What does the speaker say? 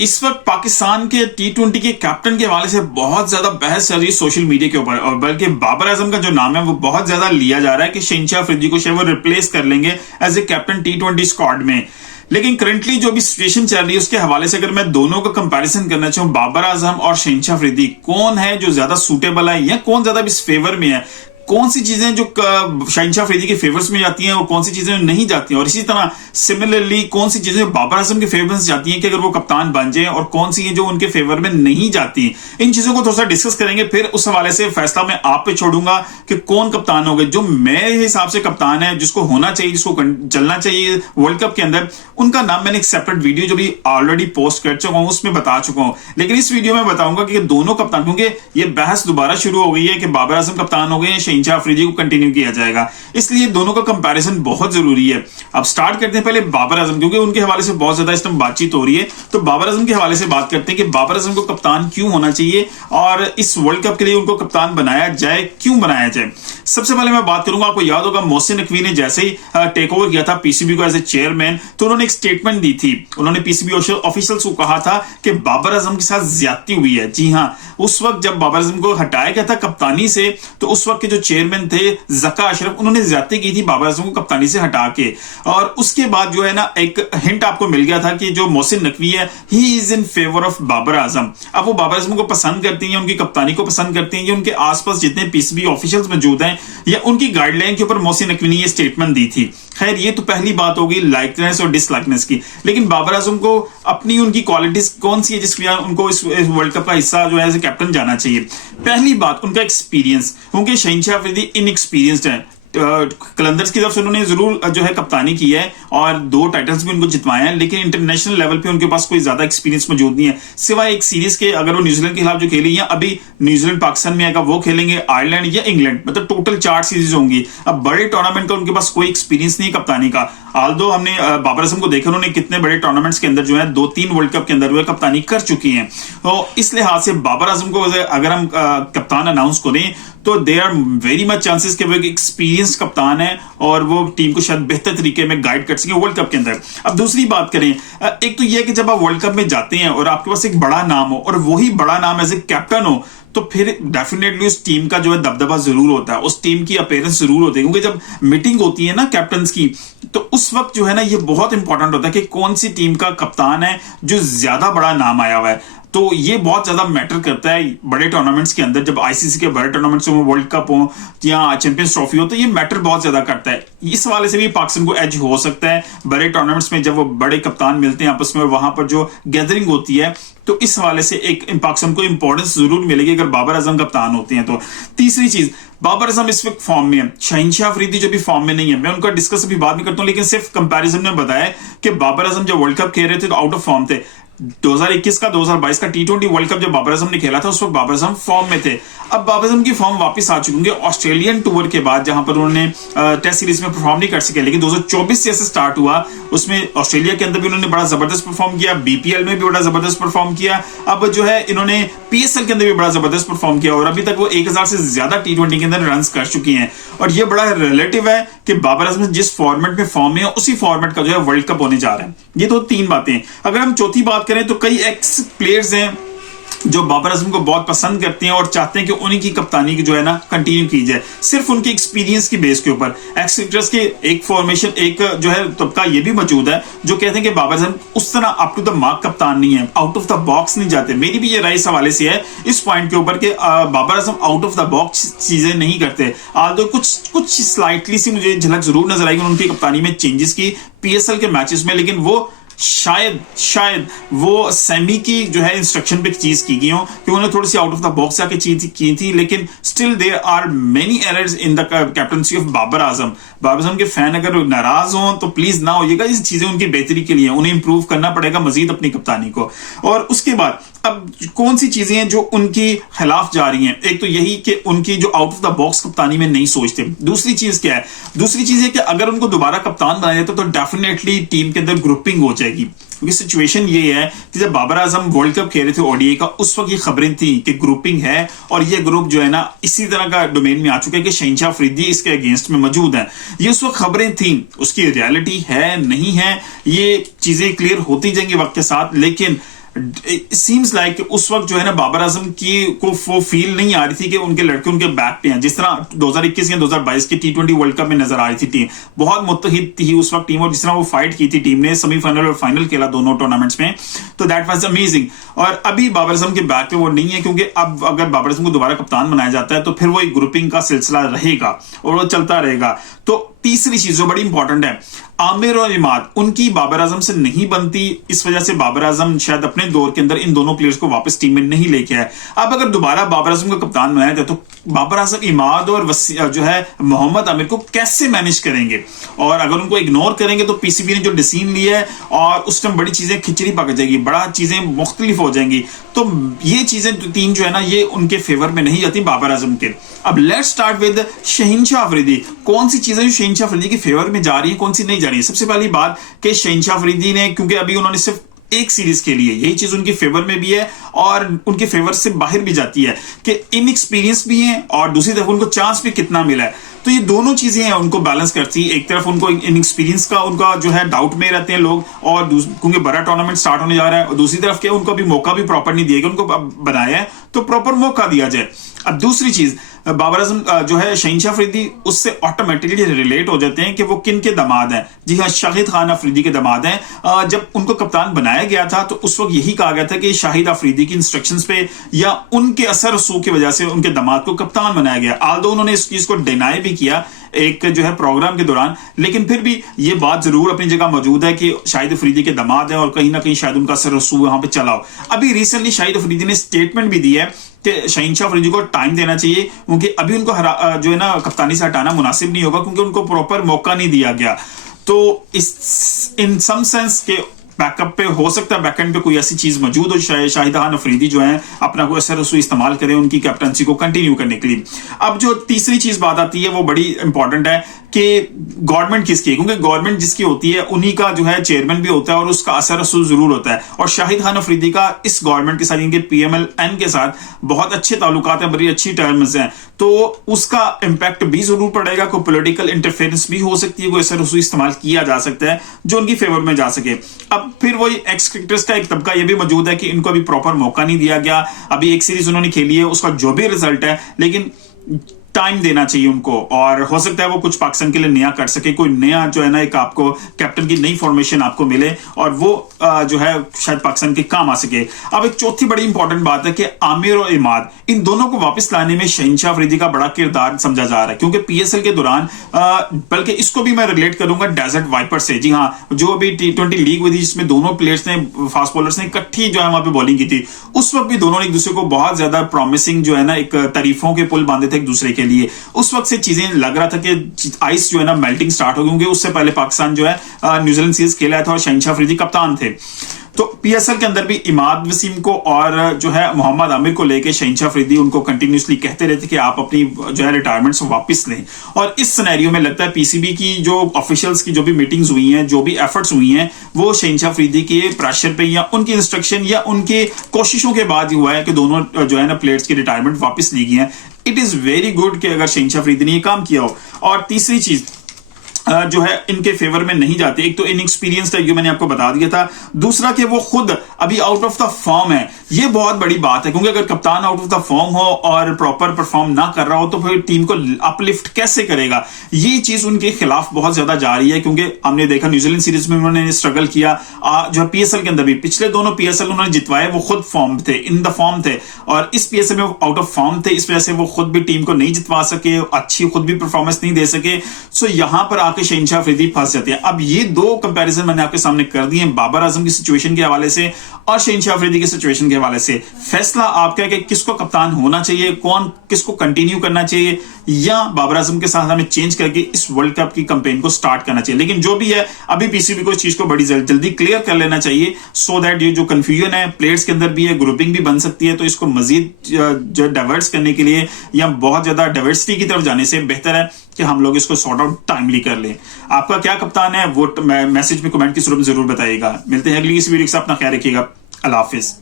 इस वक्त पाकिस्तान के T20 के कैप्टन के हवाले से बहुत ज्यादा बहस चल रही है सोशल मीडिया के ऊपर, और बल्कि बाबर आजम का जो नाम है वो बहुत ज्यादा लिया जा रहा है कि शहनशाह अफरीदी को शायद वो रिप्लेस कर लेंगे as a captain T20 squad में। लेकिन करंटली जो भी सिचुएशन चल रही है उसके हवाले से अगर मैं दोनों का कंपैरिजन करना चाहूं, बाबर आजम और शहनशाह अफरीदी, कौन है जो ज्यादा सूटेबल है या कौन ज्यादा इस फेवर में है, कौन सी चीजें जो शहनशाह अफरीदी के फेवर्स में जाती हैं और कौन सी चीजें नहीं जाती हैं, और इसी तरह सिमिलरली कौन सी चीजें बाबर आजम के फेवर में जाती हैं कि अगर वो कप्तान बन जाए, और कौन सी जो उनके फेवर में नहीं जाती। इन चीजों को थोड़ा सा डिस्कस करेंगे, फिर उस हवाले से फैसला मैं आप पे छोड़ूंगा कि कौन कप्तान होगा। जो मेरे हिसाब से कप्तान है, जिसको होना चाहिए, जिसको चलना चाहिए वर्ल्ड कप के अंदर, उनका नाम मैंने एक सेपरेट वीडियो जो भी ऑलरेडी पोस्ट कर चुका हूं उसमें बता चुका हूं। लेकिन इस वीडियो में बताऊंगा कि दोनों कप्तान, क्योंकि ये बहस दोबारा शुरू हो गई है कि बाबर आजम कप्तान हो गए या शहनशाह अफरीदी को कंटिन्यू किया जाएगा, इसलिए दोनों का कंपैरिजन बहुत जरूरी है। अब स्टार्ट करते हैं पहले बाबर आजम, क्योंकि उनके हवाले से बहुत ज्यादा इस टाइम बातचीत हो रही है, तो बाबर आजम के हवाले से बात करते हैं कि बाबर आजम को कप्तान क्यों होना चाहिए और इस वर्ल्ड कप के लिए उनको कप्तान बनाया जाए, क्यों बनाया जाए। सबसे पहले मैं बात करूंगा, आपको याद होगा मोहसिन नकवी ने जैसे ही टेक ओवर किया था पीसीबी को एज ए चेयरमैन, तो उन्होंने एक स्टेटमेंट दी थी। उन्होंने पीसीबी ऑफिशियल्स को कहा था कि बाबर आजम के साथ ज्यादती हुई है। जी हां, उस वक्त जब बाबर आजम को हटाया गया था कप्तानी से, तो उस वक्त के जो चेयरमैन थे जका अशरफ, उन्होंने ज्यादती की थी बाबर आजम को कप्तानी से हटा के, और उसके बाद जो है ना एक हिंट आपको मिल गया था कि जो मोहसिन नकवी है he is in favour of Babar Azam. अब वो बाबर आजम को पसंद करती हैं, उनकी कप्तानी को पसंद करती हैं, या उनके आसपास जितने पीसीबी ऑफिशियल्स मौजूद हैं या उनकी गाइडलाइन के ऊपर मोहसिन नकवी ने ये स्टेटमेंट दी थी। खैर, ये तो पहली बात होगी लाइकनेस और डिसलाइकनेस की। लेकिन बाबर आजम को अपनी उनकी क्वालिटीज कौन सी है जिसकी उनको इस वर्ल्ड कप का हिस्सा जो है कैप्टन जाना चाहिए। पहली बात, उनका एक्सपीरियंस, क्योंकि शहनशाह अफरीदी इनएक्सपीरियंस्ड है। कलंदर्स की तरफ से उन्होंने जरूर जो है कप्तानी की है और 2 टाइटल्स भी उनको जितवाए हैं, लेकिन इंटरनेशनल लेवल पे उनके पास कोई ज्यादा एक्सपीरियंस मौजूद नहीं है, सिवाय एक सीरीज के। अगर वो न्यूजीलैंड के खिलाफ जो खेली या अभी न्यूजीलैंड पाकिस्तान में आएगा वो खेलेंगे, आयरलैंड या इंग्लैंड, मतलब टोटल 4 सीरीज होंगी। अब बड़े टूर्नामेंट का उनके पास कोई एक्सपीरियंस नहीं कप्तानी का। आल्दो हमने बाबर आजम को देखा, उन्होंने कितने बड़े टूर्नामेंट्स के अंदर जो है 2-3 वर्ल्ड कप के अंदर वो कप्तानी कर चुकी हैं। तो इस लिहाज से बाबर आजम को अगर हम कप्तान अनाउंस करें तो there are very much chances कि वो एक एक्सपीरियंस कप्तान है और वो टीम को शायद बेहतर तरीके में गाइड कर सके वर्ल्ड कप के अंदर। अब दूसरी बात करें, एक तो यह कि जब आप वर्ल्ड कप में जाते हैं और आपके पास एक बड़ा नाम हो और वही बड़ा नाम एज ए कैप्टन हो, तो फिर डेफिनेटली उस टीम का जो है दबदबा जरूर होता है, उस टीम की अपीयरेंस जरूर होती है। क्योंकि जब मीटिंग होती है ना कैप्टन्स की, तो उस वक्त जो है ना ये बहुत इंपॉर्टेंट होता है कि कौन सी टीम का कप्तान है जो ज्यादा बड़ा नाम आया हुआ है। तो ये बहुत ज्यादा मैटर करता है बड़े टूर्नामेंट्स के अंदर। जब आईसीसी के बड़े टूर्नामेंट्स हो, वर्ल्ड कप हो या चैंपियंस ट्रॉफी हो, तो ये मैटर बहुत ज्यादा करता है। इस वाले से भी पाकिस्तान को एज हो सकता है बड़े टूर्नामेंट्स में, जब वो बड़े कप्तान मिलते हैं आपस में, वहां पर जो गैदरिंग होती है, तो इस हवाले से एक पाकिस्तान को इंपॉर्टेंस जरूर मिलेगी अगर बाबर आजम कप्तान होते हैं तो। तीसरी चीज, बाबर आजम इस वक्त फॉर्म में है, शहनशाह अफरीदी जो भी फॉर्म में नहीं है। मैं उनका डिस्कस अभी बाद में करता हूं, लेकिन सिर्फ कंपैरिजन में बताया कि बाबर आजम जब वर्ल्ड कप खेल रहे थे तो आउट ऑफ फॉर्म थे। 2021 का 2022 का T20 वर्ल्ड कप जब बाबर आजम ने खेला था उस वक्त बाबर आजम फॉर्म में थे। अब बाबर आजम की फॉर्म वापस आ चुकी है ऑस्ट्रेलियन टूर के बाद, जहां पर उन्होंने टेस्ट सीरीज में परफॉर्म नहीं कर सके। लेकिन 2024 से स्टार्ट हुआ, उसमें ऑस्ट्रेलिया के अंदर भी उन्होंने बड़ा जबरदस्त परफॉर्म किया, बीपीएल में भी बड़ा जबरदस्त परफॉर्म किया, अब जो है इन्होंने पीएसएल के अंदर भी बड़ा जबरदस्त परफॉर्म किया, और अभी तक वो 1000 से ज्यादा T20 के अंदर रन कर चुकी हैं। और ये बड़ा रिलेटिव है कि बाबर आजम जिस फॉर्मेट में फॉर्म में है उसी फॉर्मेट का जो है वर्ल्ड कप होने जा रहा है। ये तो 3 बातें। अगर हम चौथी बात करें तो कई एक्स प्लेयर्स हैं जो बाबर आजम को बहुत पसंद करते हैं और चाहते हैं कि उन्हीं की कप्तानी की जो है ना कंटिन्यू की जाए, सिर्फ उनके एक्सपीरियंस की बेस के ऊपर। एक्स क्रिकेटर्स के एक फॉर्मेशन, एक जो है तबका ये भी मौजूद है जो कहते हैं कि बाबर आजम उस तरह अप टू द मार्क कप्तान नहीं है, आउट ऑफ द बॉक्स नहीं जाते। मेरी भी ये राय इस हवाले से है इस पॉइंट के ऊपर कि Babar Azam out of the box चीजें नहीं करते। आल्दो कुछ स्लाइटली सी मुझे झलक जरूर नजर आई उनकी कप्तानी में चेंजेस की पीएसएल के मैचेस में, लेकिन वो शायद वो सेमी की जो है इंस्ट्रक्शन पे चीज की गई हो कि उन्होंने थोड़ी सी आउट ऑफ द बॉक्स आके चीज की थी। लेकिन still there are many errors in the captaincy of Babar Azam. Babar Azam के फैन अगर नाराज हो तो प्लीज ना होइएगा, इस चीजें उनकी बेहतरी के लिए, उन्हें इंप्रूव करना पड़ेगा मजीद अपनी कप्तानी को। और उसके बाद अब कौन सी चीजें हैं जो उनकी खिलाफ जा रही हैं, एक तो यही कि उनकी जो आउट ऑफ द बॉक्स कप्तानी में नहीं सोचते। दूसरी चीज क्या है, दूसरी चीज है कि अगर उनको दोबारा कप्तान बनाया जाता तो डेफिनेटली टीम के अंदर ग्रुपिंग हो जाएगी। क्योंकि सिचुएशन ये है कि जब बाबर आजम वर्ल्ड कप खेल रहे थे ओडीआई का, उस वक्त ये खबरें थी कि ग्रुपिंग है, और ये ग्रुप जो है ना इसी तरह का डोमेन में आ चुका है कि शहनशाह अफरीदी इसके अगेंस्ट में मौजूद है। ये उस वक्त खबरें थी, उसकी रियलिटी है नहीं है ये चीजें क्लियर होती जाएंगी वक्त के साथ। लेकिन सीम्स लाइक उस वक्त जो है ना बाबर आजम की को वो फील नहीं आ रही थी कि उनके लड़के उनके बैक पे हैं, जिस तरह 2021 या 2022 के T20 वर्ल्ड कप में नजर आ रही थी टीम। बहुत मुत्तहिद थी उस वक्त टीम, और जिस तरह वो फाइट की थी टीम ने, सेमीफाइनल और फाइनल खेला दोनों टूर्नामेंट्स में, तो दैट वाज अमेजिंग। और अभी बाबर आजम के बैक पे वो नहीं है, क्योंकि अब अगर बाबर आजम को दोबारा कप्तान बनाया जाता है तो फिर वो एक ग्रुपिंग का सिलसिला रहेगा और वो चलता रहेगा। तो तीसरी चीज जो बड़ी इंपॉर्टेंट है, आमिर और इमाद, उनकी बाबर आजम से नहीं बनती, इस वजह से बाबर आजम शायद अपने दौर के अंदर इन दोनों प्लेयर्स को वापस टीम में नहीं लेके आए। अब अगर दोबारा बाबर आजम को कप्तान बनाया जाए तो बाबर आजम इमाद और जो है मोहम्मद आमिर को कैसे मैनेज करेंगे, और अगर उनको इग्नोर करेंगे तो पीसीबी ने जो डिसीजन लिया है, और उस टाइम बड़ी चीजें खिचड़ी पक जाएगी, बड़ा चीजें मुख्तलिफ हो जाएंगी। तो ये चीजें तीन जो है ना ये उनके फेवर में नहीं जाती बाबर आजम के। अब लेट्स स्टार्ट विद शहीनशाह अफरीदी। कौन सी चीजें शहीनशाह अफरीदी के फेवर में जा रही है, कौन सी नहीं जा रही है? सबसे पहली बात कि शहीनशाह अफरीदी ने, क्योंकि अभी उन्होंने सिर्फ एक सीरीज के लिए, यही चीज उनके फेवर में भी है और उनके फेवर से बाहर भी जाती है कि इनएक्सपीरियंस भी है और दूसरी तरफ उनको चांस भी कितना मिला है। तो ये दोनों चीजें हैं उनको बैलेंस करती है। एक तरफ उनको इनएक्सपीरियंस का उनका जो है डाउट में रहते हैं लोग, और क्योंकि बड़ा टूर्नामेंट स्टार्ट होने जा रहा है, और दूसरी तरफ क्या उनको अभी मौका भी प्रॉपर नहीं दिया गया, उनको बनाया है तो प्रॉपर मौका दिया जाए। अब दूसरी चीज, बाबर आजम जो है शहीनशाह अफरीदी उससे ऑटोमेटिकली रिलेट हो जाते हैं कि वो किन के दामाद हैं। जी हाँ, शाहिद खान अफरीदी के दामाद हैं। जब उनको कप्तान बनाया गया था तो उस वक्त यही कहा गया था कि शाहिद अफरीदी की इंस्ट्रक्शंस पे या उनके असर रसूख की वजह से उनके दामाद को कप्तान बनाया गया। आल्दो उन्होंने इस चीज को डिनाई भी किया एक जो है प्रोग्राम के दौरान, लेकिन फिर भी ये बात जरूर अपनी जगह मौजूद है कि शाहिद अफरीदी के दामाद है और कहीं ना कहीं शायद उनका असर रसूख वहां पे चला हो। अभी रिसेंटली शाहिद अफरीदी ने स्टेटमेंट भी दी है कि शहीनशाह अफरीदी को टाइम देना चाहिए, क्योंकि अभी उनको जो है ना कप्तानी से हटाना मुनासिब नहीं होगा, क्योंकि उनको प्रॉपर मौका नहीं दिया गया। तो इस इन सम सेंस के बैकअप पे हो सकता है बैकएंड पे कोई ऐसी चीज मौजूद हो, शाहिद खान अफरीदी जो है अपना कोई असर रसूख इस्तेमाल करें उनकी कैप्टनसी को कंटिन्यू करने के लिए। अब जो तीसरी चीज बात आती है वो बड़ी इंपॉर्टेंट है कि गवर्नमेंट किसकी है, क्योंकि गवर्नमेंट जिसकी होती है उन्हीं का जो है चेयरमैन भी होता है और उसका असर रसूख जरूर होता है। और शाहिद खान अफरीदी का इस गवर्नमेंट के साथ, इनके PMLN के साथ बहुत अच्छे ताल्लुकात हैं, बड़ी अच्छी टर्म्स हैं, तो उसका इंपैक्ट भी जरूर पड़ेगा। कोई पॉलिटिकल इंटरफेरेंस भी हो सकती है, कोई असर रसूख इस्तेमाल किया जा सकता है जो उनकी फेवर में जा सके। अब फिर वही एक्स क्रिकेटर्स का एक तबका ये भी मौजूद है कि इनको अभी प्रॉपर मौका नहीं दिया गया। अभी एक सीरीज उन्होंने खेली है, उसका जो भी रिजल्ट है, लेकिन टाइम देना चाहिए उनको, और हो सकता है वो कुछ पाकिस्तान के लिए नया कर सके, कोई नया जो है ना एक आपको कैप्टन की नई फॉर्मेशन आपको मिले और वो जो है शायद पाकिस्तान के काम आ सके। अब एक चौथी बड़ी इंपॉर्टेंट बात है कि आमिर और इमाद, इन दोनों को वापस लाने में शहीनशाह अफरीदी का बड़ा किरदार समझा जा रहा है, क्योंकि PSL के दौरान बल्कि इसको भी मैं रिलेट करूंगा डेजर्ट वाइपर से। जी हाँ, जो अभी T20 लीग हुई थी जिसमें दोनों प्लेयर्स ने, फास्ट बॉलर्स ने इकट्ठी जो है वहां पे बॉलिंग की थी, उस वक्त भी दोनों ने एक दूसरे को बहुत ज्यादा प्रॉमिसिंग जो है ना एक तारीफों के पुल बांधे थे एक दूसरे के लिए। उस वक्त से चीजें लग रहा था कि आइस जो है ना मेल्टिंग स्टार्ट हो गई, क्योंकि उससे पहले पाकिस्तान जो है न्यूजीलैंड सीरीज खेला था और शहीनशाह अफरीदी कप्तान थे। तो PSL के अंदर भी इमाद वसीम को और जो है मोहम्मद आमिर को लेके शहीनशाह अफरीदी उनको कंटिन्यूसली कहते रहते कि आप अपनी जो है रिटायरमेंट से वापस लें। और इस सिनेरियो में लगता है PCB की जो ऑफिशियल्स की जो भी मीटिंग्स हुई हैं, जो भी एफर्ट्स हुई हैं, वो शहीनशाह अफरीदी के प्रेशर पे या उनकी इंस्ट्रक्शन या उनके कोशिशों के बाद ही हुआ है कि दोनों जो है ना प्लेयर्स की रिटायरमेंट वापस ली गई है। इट इज वेरी गुड कि अगर शहीनशाह अफरीदी ने ये काम किया हो। और तीसरी चीज जो है इनके फेवर में नहीं जाती, एक तो इनएक्सपीरियंस है, ये मैंने आपको बता दिया था। दूसरा कि वो खुद अभी आउट ऑफ द फॉर्म है, ये बहुत बड़ी बात है, क्योंकि अगर कप्तान आउट ऑफ द फॉर्म हो और प्रॉपर परफॉर्म ना कर रहा हो तो फिर टीम को अपलिफ्ट कैसे करेगा। ये चीज उनके खिलाफ बहुत ज्यादा जा रही है, क्योंकि हमने देखा न्यूजीलैंड सीरीज में उन्होंने स्ट्रगल किया, जो है PSL के अंदर भी पिछले दोनों PSL उन्होंने जितवाए, वो खुद फॉर्म थे, इन द फॉर्म थे, और इस PSL में आउट ऑफ फॉर्म थे, इस वजह से वो खुद भी टीम को नहीं जितवा सके, अच्छी खुद भी परफॉर्मेंस नहीं दे सके। सो यहां पर आके शहीनशाह अफरीदी फंस जाते हैं। अब ये दो कंपैरिजन मैंने आपके सामने कर दिए, बाबर आजम की सिचुएशन के हवाले से और शहीनशाह अफरीदी की सिचुएशन के हवाले से। फैसला आपका है कि किसको कप्तान होना चाहिए, कौन किसको कंटिन्यू करना चाहिए, या बाबर आजम के साथ हमें चेंज करके इस वर्ल्ड कप की कैंपेन को स्टार्ट करना चाहिए। लेकिन जो भी है, अभी PCB को इस चीज को बड़ी जल्दी क्लियर कर लेना चाहिए, सो दैट ये जो कंफ्यूजन है प्लेयर्स के अंदर भी है, ग्रुपिंग भी बन सकती है, तो इसको मजीद जो डाइवर्स करने के लिए या बहुत ज्यादा डाइवर्सिटी की तरफ जाने से बेहतर है कि हम लोग इसको सॉर्ट आउट टाइमली कर लें। आपका क्या कप्तान है वो मैसेज में कमेंट की सूरत में जरूर बताइएगा। मिलते हैं अगली इस वीडियो के साथ, अपना ख्याल रखिएगा। अल्लाह हाफिज।